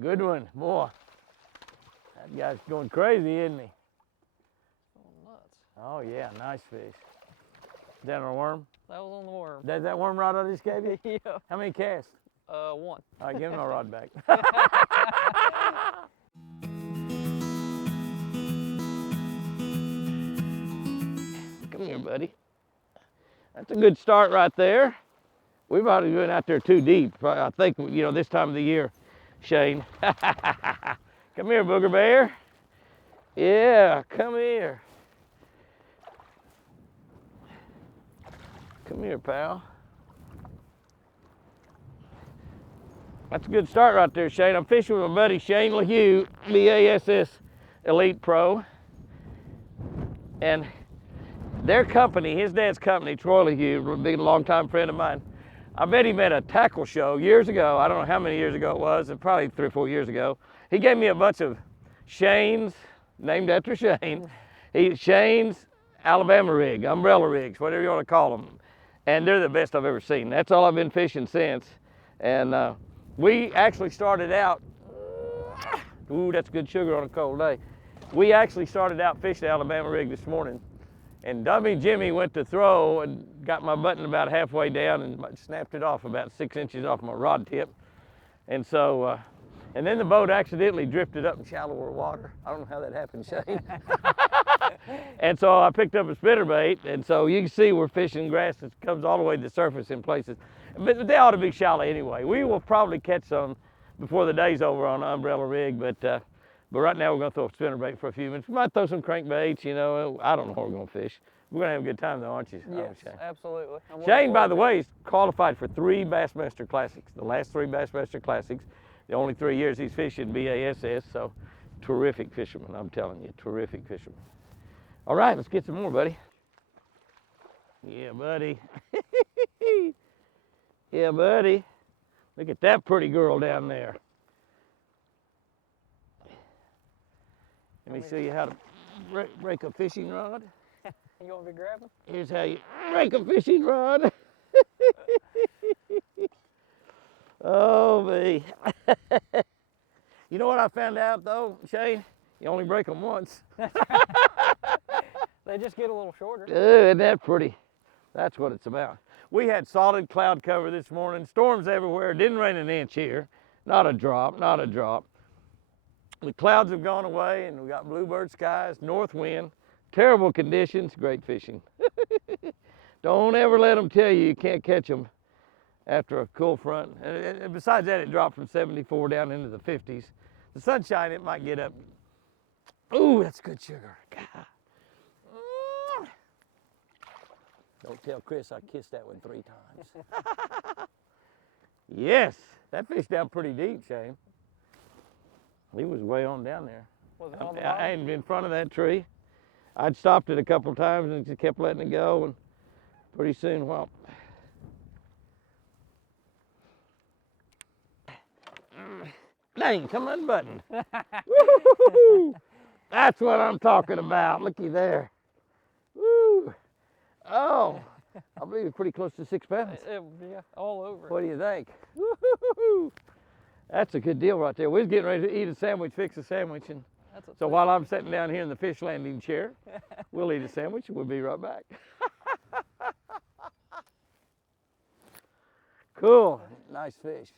Good one, boy. That guy's going crazy, isn't he? Oh, nuts. Oh yeah, nice fish. Is that on a worm? That was on the worm. That's that worm rod I just gave you? Yeah. How many casts? 1. All right, give him my rod back. Come here, buddy. That's a good start right there. We've already been out there too deep. I think, you know, this time of the year, Shane. Come here, booger bear. Yeah, come here. Come here, pal. That's a good start right there, Shane. I'm fishing with my buddy Shane Lahew, BASS Elite Pro. And their company, his dad's company, Troy Lahew, a big longtime friend of mine. I bet he met a tackle show years ago. I don't know how many years ago it was, probably 3 or 4 years ago. He gave me a bunch of Shane's, named after Shane. Shane's Alabama rig, umbrella rigs, whatever you want to call them. And they're the best I've ever seen. That's all I've been fishing since. And we actually started out, ooh, that's good sugar on a cold day. We actually started out fishing the Alabama rig this morning. And Dummy Jimmy went to throw and got my button about halfway down and snapped it off about 6 inches off my rod tip. And so, and then the boat accidentally drifted up in shallower water. I don't know how that happened, Shane. And so I picked up a spinnerbait, and so you can see we're fishing grass that comes all the way to the surface in places. But they ought to be shallow anyway. We will probably catch some before the day's over on an umbrella rig, but right now we're gonna throw a spinnerbait for a few minutes. We might throw some crankbaits, you know. I don't know what we're gonna fish. We're gonna have a good time though, aren't you? Yes, Shane? absolutely. Shane, by the way, is qualified for 3 Bassmaster Classics. The last 3 Bassmaster Classics. The only 3 years he's fishing BASS, so terrific fisherman, I'm telling you, terrific fisherman. All right, let's get some more, buddy. Yeah, buddy. Yeah, buddy. Look at that pretty girl down there. Let me show you how to break a fishing rod. You want to be grabbing? Here's how you break a fishing rod. Oh, me. You know what I found out, though, Shane? You only break them once. They just get a little shorter. Isn't that pretty? That's what it's about. We had solid cloud cover this morning. Storms everywhere. Didn't rain an inch here. Not a drop, not a drop. The clouds have gone away, and we got bluebird skies, north wind, terrible conditions, great fishing. Don't ever let them tell you can't catch them after a cool front. And besides that, it dropped from 74 down into the 50s. The sunshine, it might get up. Ooh, that's good sugar. God. Don't tell Chris I kissed that one 3 times. Yes, that fish down pretty deep, Shane. He was way on down there. Was it on the I bottom? hadn't been in front of that tree. I'd stopped it a couple of times and just kept letting it go, and pretty soon, well, dang, come unbuttoned. Woo-hoo-hoo-hoo. That's what I'm talking about. Looky there. Woo. Oh, I believe it's pretty close to 6 pounds. Yeah, all over. What do you think? Woo-hoo-hoo. That's a good deal right there. We was getting ready to eat a sandwich, fix a sandwich, and so while I'm sitting down here in the fish landing chair, we'll eat a sandwich and we'll be right back. Cool, nice fish.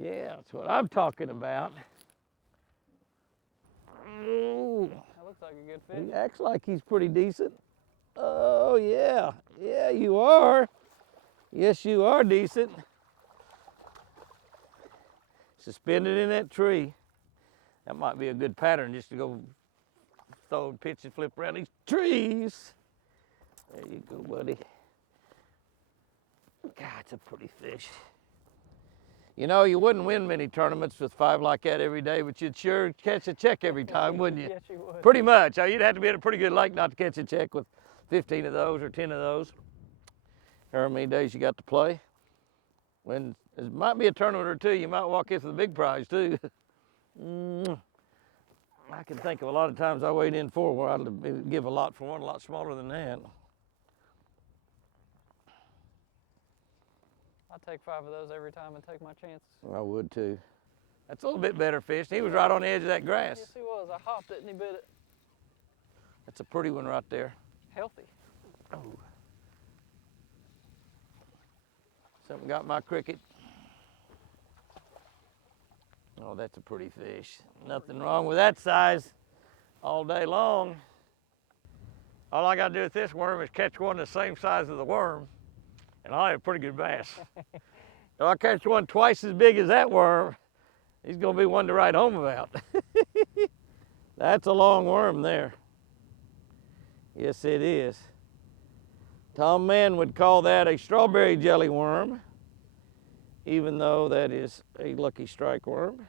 Yeah, that's what I'm talking about. Ooh. That looks like a good fish. He acts like he's pretty decent. Oh yeah, yeah you are. Yes, you are decent. Suspended in that tree. That might be a good pattern just to go throw, pitch, and flip around these trees. There you go, buddy. God, it's a pretty fish. You know, you wouldn't win many tournaments with 5 like that every day, but you'd sure catch a check every time, wouldn't you? Yes, you would. Pretty much. You'd have to be at a pretty good lake not to catch a check with 15 of those or 10 of those. However many days you got to play. When there might be a tournament or 2, you might walk in for the big prize too. I can think of a lot of times I weighed in for where I'd give a lot for one a lot smaller than that. I'd take 5 of those every time and take my chances. I would too. That's a little bit better fish. He was right on the edge of that grass. Yes, he was. I hopped it and he bit it. That's a pretty one right there. Healthy. Oh. Something got my cricket. Oh, that's a pretty fish. Nothing wrong with that size all day long. All I got to do with this worm is catch one the same size as the worm, and I'll have a pretty good bass. If I catch one twice as big as that worm, he's going to be one to write home about. That's a long worm there. Yes, it is. Tom Mann would call that a strawberry jelly worm, even though that is a lucky strike worm.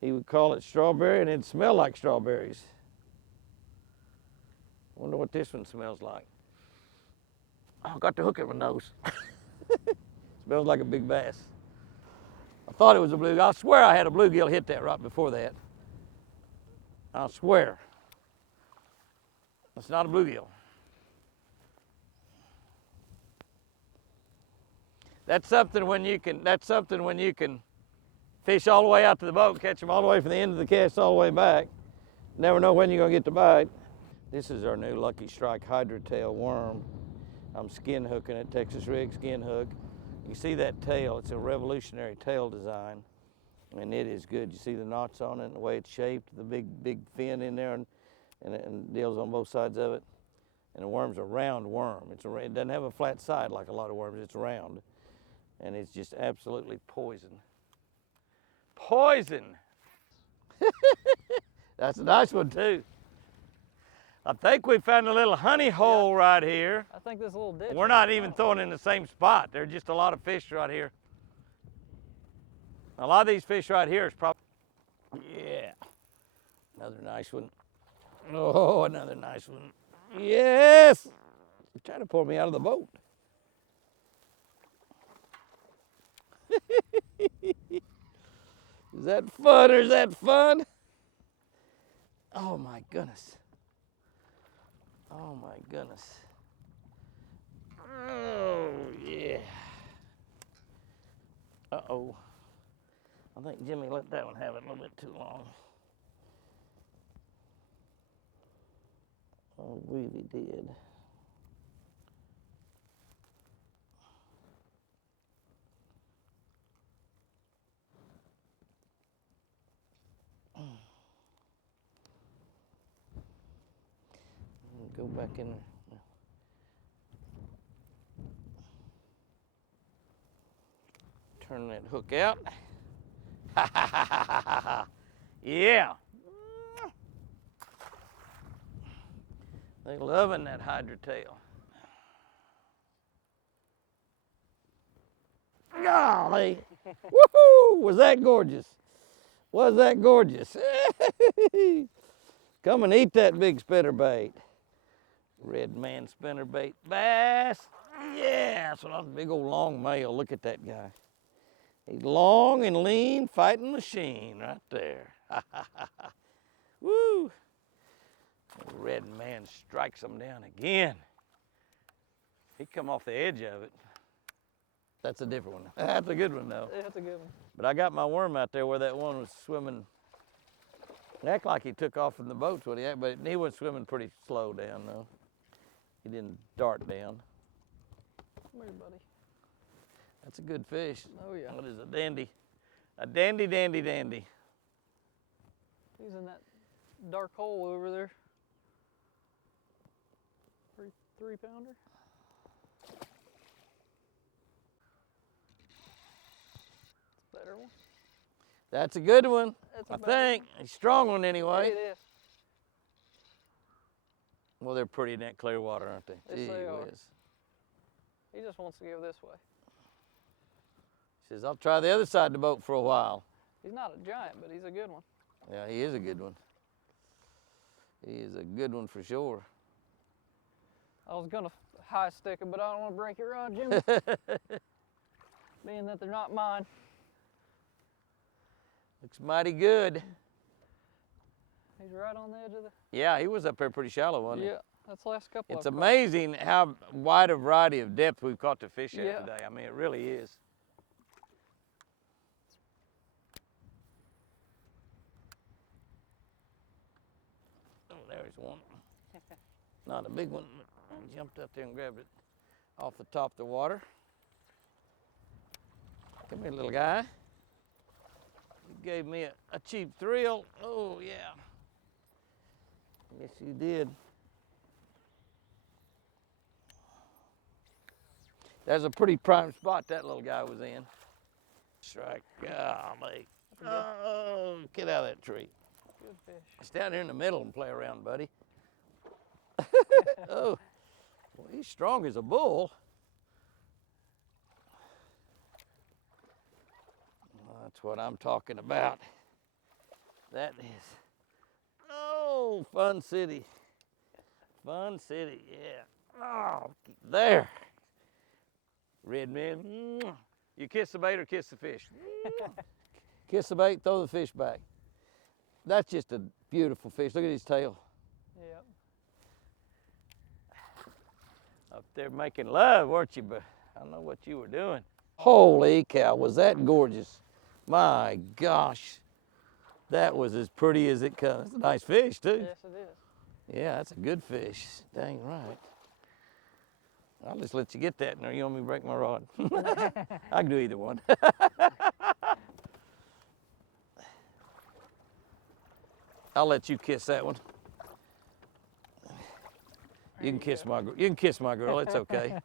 He would call it strawberry and it'd smell like strawberries. Wonder what this one smells like. Oh, I got the hook in my nose. Smells like a big bass. I thought it was a bluegill. I swear I had a bluegill hit that right before that. I swear. It's not a bluegill. That's something when you can fish all the way out to the boat, catch them all the way from the end of the cast all the way back. Never know when you're gonna get the bite. This is our new Lucky Strike hydra tail worm. I'm skin hooking it, Texas rig skin hook. You see that tail, it's a revolutionary tail design, and it is good. You see the knots on it and the way it's shaped, the big fin in there, and deals on both sides of it. And the worm's a round worm. It doesn't have a flat side like a lot of worms, it's round. And it's just absolutely poison. Poison! That's a nice one too. I think we found a little honey hole right here. I think this little ditch. We're not even throwing in the same spot. There's just a lot of fish right here. A lot of these fish right here is probably, yeah. Another nice one. Oh, another nice one. Yes! You're trying to pull me out of the boat. Is that fun or is that fun? Oh my goodness. Oh my goodness. Oh yeah. Uh-oh. I think Jimmy let that one have it a little bit too long. Oh, really did. Go back in there. Turn that hook out. Yeah. They loving that hydra tail. Golly. Woohoo! Was that gorgeous? Was that gorgeous? Come and eat that big spinnerbait. Red man spinnerbait bass. Yeah, that's a big old long male. Look at that guy. He's long and lean, fighting machine right there. Woo! The red man strikes him down again. He come off the edge of it. That's a different one. That's a good one though. Yeah, that's a good one. But I got my worm out there where that one was swimming. It acted like he took off from the boats, what he had, but he was swimming pretty slow down though. He didn't dart down. Come here, buddy. That's a good fish. Oh yeah. That is a dandy. A dandy, dandy, dandy. He's in that dark hole over there. Three pounder. Better one. That's a good one. That's a I better think. He's a strong one one. anyway. It is. Well, they're pretty in that clear water, aren't they? Yes, they are. Whiz. He just wants to go this way. He says, I'll try the other side of the boat for a while. He's not a giant, but he's a good one. Yeah, he is a good one. He is a good one for sure. I was gonna high stick him, but I don't want to break your rod, Jimmy. Being that they're not mine. Looks mighty good. He's right on the edge of the... Yeah, he was up there pretty shallow, wasn't he? Yeah, that's the last couple It's I've caught. amazing how wide a variety of depth we've caught the fish at Yeah. today. I mean, it really is. there's one. Not a big one. I jumped up there and grabbed it off the top of the water. Come here, little guy. You gave me a cheap thrill. Oh, yeah. Yes, you did. That's a pretty prime spot that little guy was in. Strike. Golly. Oh, get out of that tree. Good fish. Stand here in the middle and play around, buddy. Oh, well, he's strong as a bull. Well, that's what I'm talking about. That is, oh, Fun City. Fun City, yeah. Oh, there. Red man, you kiss the bait or kiss the fish? Kiss the bait, throw the fish back. That's just a beautiful fish. Look at his tail. Yep. Up there making love, weren't you? But I don't know what you were doing. Holy cow, was that gorgeous. My gosh. That was as pretty as it comes. It's a nice fish, too. Yes, it is. Yeah, that's a good fish. Dang right. I'll just let you get that in there. You want me to break my rod? I can do either one. I'll let you kiss that one. You can kiss my girl. You can kiss my girl. It's okay.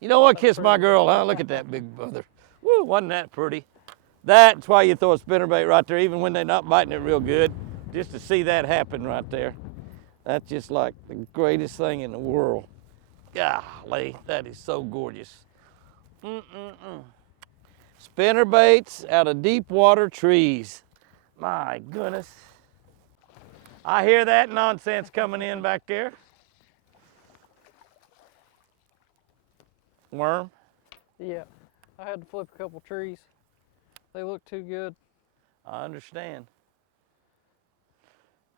You know what? Kiss my girl, huh? Look at that big brother. Woo, wasn't that pretty? That's why you throw a spinnerbait right there, even when they're not biting it real good, just to see that happen right there. That's just like the greatest thing in the world. Golly, that is so gorgeous. Spinnerbaits out of deep water trees. My goodness. I hear that nonsense coming in back there. Worm? Yeah. I had to flip a couple trees. They look too good. I understand.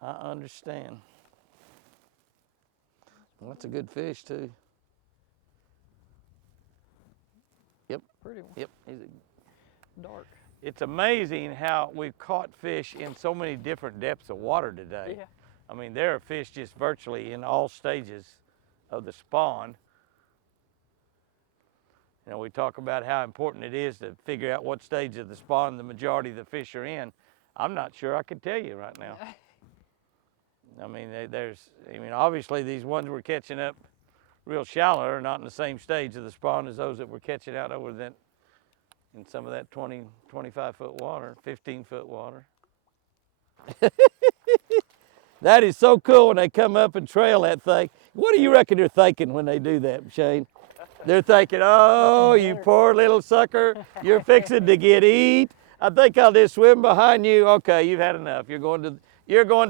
I understand. Well, that's a good fish too. Yep. Pretty one. Yep. He's a Dark. It's amazing how we've caught fish in so many different depths of water today. Yeah. I mean, there are fish just virtually in all stages of the spawn. You know, we talk about how important it is to figure out what stage of the spawn the majority of the fish are in. I'm not sure I could tell you right now. I mean, obviously these ones we're catching up real shallow are not in the same stage of the spawn as those that we're catching out over that in some of that 20, 25-foot water, 15-foot water. That is so cool when they come up and trail that thing. What do you reckon they're thinking when they do that, Shane? They're thinking, oh, you poor little sucker, you're fixing to get eat. I think I'll just swim behind you. Okay, you've had enough. You're going to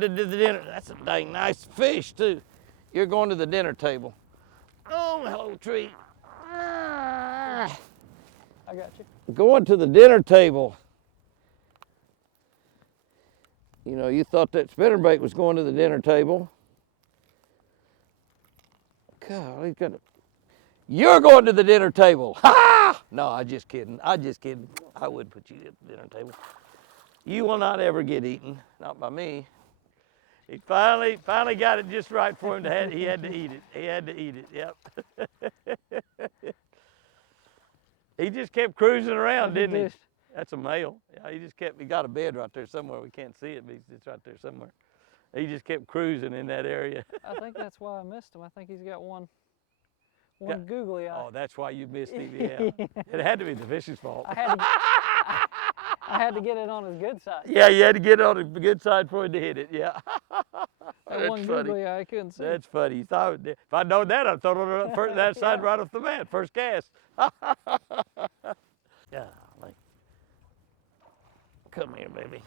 the dinner. That's a dang nice fish too. You're going to the dinner table. Oh, hello, tree. I got you. Going to the dinner table. You know, you thought that spinnerbait was going to the dinner table. God, you're going to the dinner table. Ha! No, I'm just kidding. I'm just kidding. I wouldn't put you at the dinner table. You will not ever get eaten, not by me. He finally got it just right for him. He had to eat it. He had to eat it. Yep. He just kept cruising around, didn't he? That's a male. Yeah, he got a bed right there somewhere. We can't see it, but it's right there somewhere. He just kept cruising in that area. I think that's why I missed him. I think he's got one googly eye. Oh, that's why you missed him, yeah. It had to be the fish's fault. I had to get it on his good side. Yeah, you had to get it on the good side for him to hit it, yeah. That one googly eye I couldn't see. That's funny. If I'd known that, I'd thrown it on that side right off the mat, first cast. Yeah, come here, baby.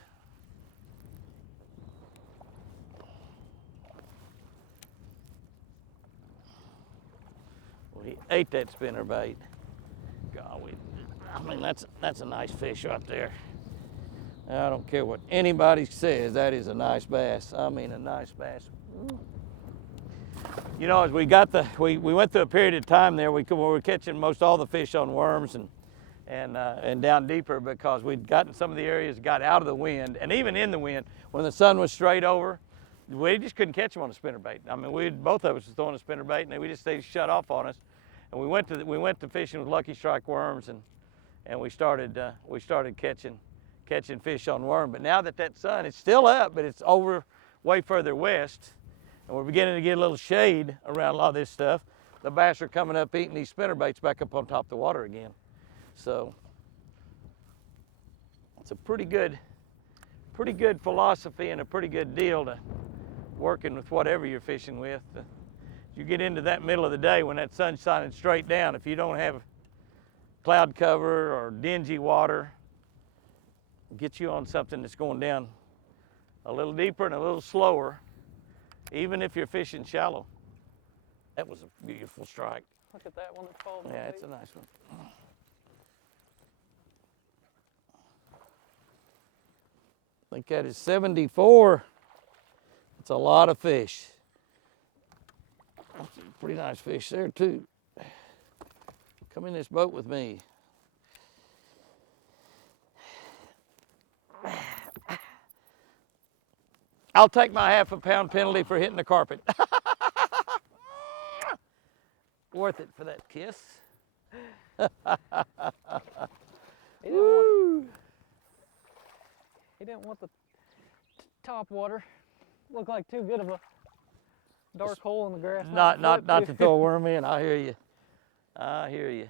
Well, he ate that spinnerbait. Golly, I mean, that's a nice fish right there. I don't care what anybody says, that is a nice bass. I mean, a nice bass. You know, as we went through a period of time there, we were catching most all the fish on worms and down deeper because we'd gotten some of the areas got out of the wind, and even in the wind, when the sun was straight over, we just couldn't catch them on a spinnerbait. I mean, both of us was throwing a spinnerbait, and they shut off on us. And we went to fishing with Lucky Strike worms, and we started catching fish on worm. But now that sun, it's still up, but it's over way further west, and we're beginning to get a little shade around a lot of this stuff. The bass are coming up eating these spinnerbaits back up on top of the water again. So it's a pretty good philosophy and a pretty good deal to working with whatever you're fishing with. You get into that middle of the day when that sun's shining straight down, if you don't have cloud cover or dingy water, get you on something that's going down a little deeper and a little slower, even if you're fishing shallow. That was a beautiful strike. Look at that one that followed the Yeah, bait. it's a nice one. I think that is 74. It's a lot of fish. That's a pretty nice fish there too. Come in this boat with me. I'll take my half-a-pound penalty for hitting the carpet. Worth it for that kiss. He didn't want the top water. Looked like too good of a dark hole in the grass. Not to throw a worm in. I hear you. I hear you.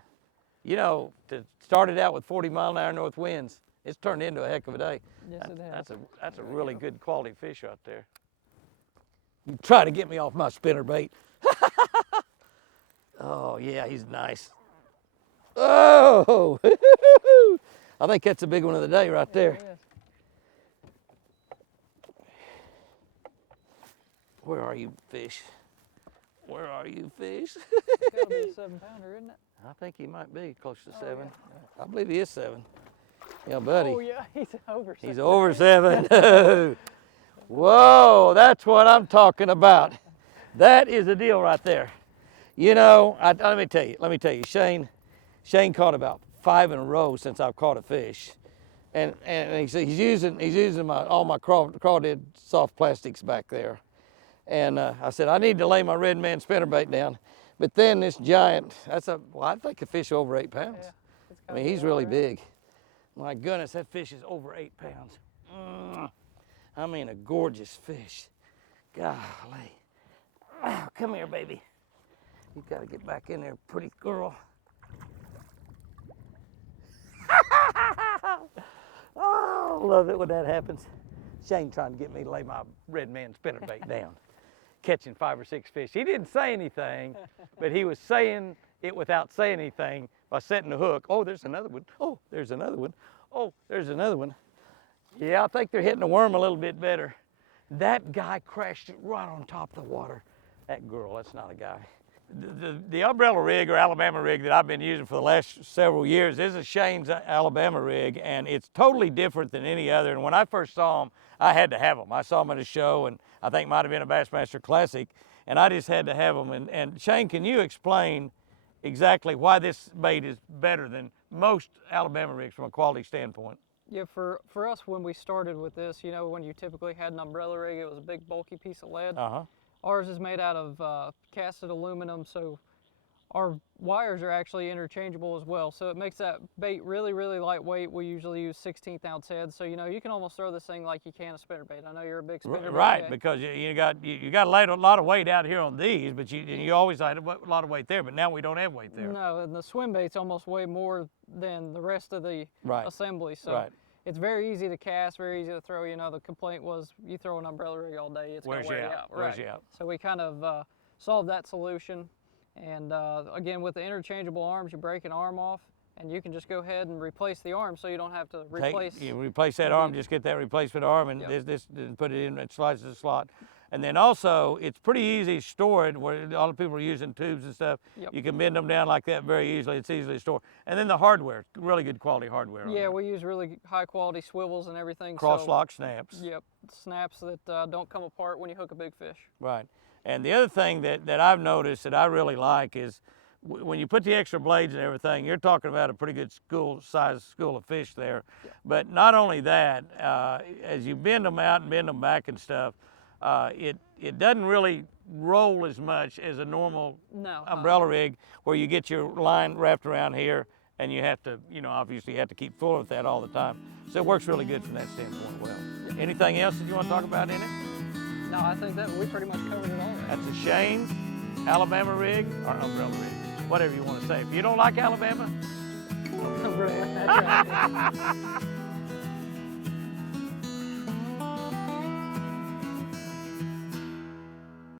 You know, to start it out with 40-mile-an-hour north winds, it's turned into a heck of a day. Yes, it has. That's a really good quality fish right there. You try to get me off my spinnerbait. Oh yeah, he's nice. Oh, I think that's a big one of the day right there. Yeah, Where are you, fish? Where are you, fish? it's gotta be a 7-pounder, isn't it? I think he might be close to 7. Yeah. I believe he is 7. Yeah, buddy. Oh yeah, he's over 7. He's over 7. Whoa, that's what I'm talking about. That is a deal right there. You know, let me tell you, Shane caught about 5 in a row since I've caught a fish, and he's using all my crawdad soft plastics back there, and I said I need to lay my red man spinnerbait down, but then this giant, I think a fish over 8 pounds. Yeah, I mean, he's really big. My goodness, that fish is over 8 pounds. I mean, a gorgeous fish. Golly. Oh, come here, baby. You gotta get back in there, pretty girl. Oh, love it when that happens. Shane trying to get me to lay my red man spinnerbait down, catching 5 or 6 fish. He didn't say anything, but he was saying it without saying anything by setting the hook. Oh, there's another one. Oh, there's another one. Oh, there's another one. Yeah, I think they're hitting the worm a little bit better. That guy crashed it right on top of the water. That girl, that's not a guy. The umbrella rig or Alabama rig that I've been using for the last several years is a Shane's Alabama rig, and it's totally different than any other. And when I first saw them, I had to have them. I saw them at a show, and I think it might have been a Bassmaster Classic, and I just had to have them. And Shane, can you explain exactly why this bait is better than most Alabama rigs from a quality standpoint? Yeah, for us when we started with this, you know, when you typically had an umbrella rig, it was a big bulky piece of lead. Ours is made out of casted aluminum, so our wires are actually interchangeable as well. So it makes that bait really, really lightweight. We usually use 16th ounce heads, so you know you can almost throw this thing like you can a spinnerbait. I know you're a big spinnerbait right, guy. because you got a lot of weight out here on these, but you always had a lot of weight there. But now we don't have weight there. No, and the swim baits almost weigh more than the rest of the assembly. So it's very easy to cast, very easy to throw. You know, the complaint was you throw an umbrella rig all day, it's going to wear you out. Wears you out. So we kind of solved that solution. And again, with the interchangeable arms, you break an arm off, and you can just go ahead and replace the arm, so you don't have to replace. You replace that arm, just get that replacement arm, and this put it in, it slides to the slot. And then also, it's pretty easy to store it, where a lot of people are using tubes and stuff. You can bend them down like that very easily. It's easily stored. And then the hardware, really good quality hardware. Yeah, we use really high quality swivels and everything. Cross-lock snaps. Yep, snaps that don't come apart when you hook a big fish. Right. And the other thing that I've noticed that I really like is when you put the extra blades and everything, you're talking about a pretty good size school of fish there. But not only that, as you bend them out and bend them back and stuff, It doesn't really roll as much as a normal No. umbrella rig, where you get your line wrapped around here and you have to, you know, obviously you have to keep full of that all the time. So it works really good from that standpoint. Well, anything else that you want to talk about in it? No, I think that we pretty much covered it all. That's a Shane Alabama rig or umbrella rig, whatever you want to say. If you don't like Alabama, Umbrella, that's right.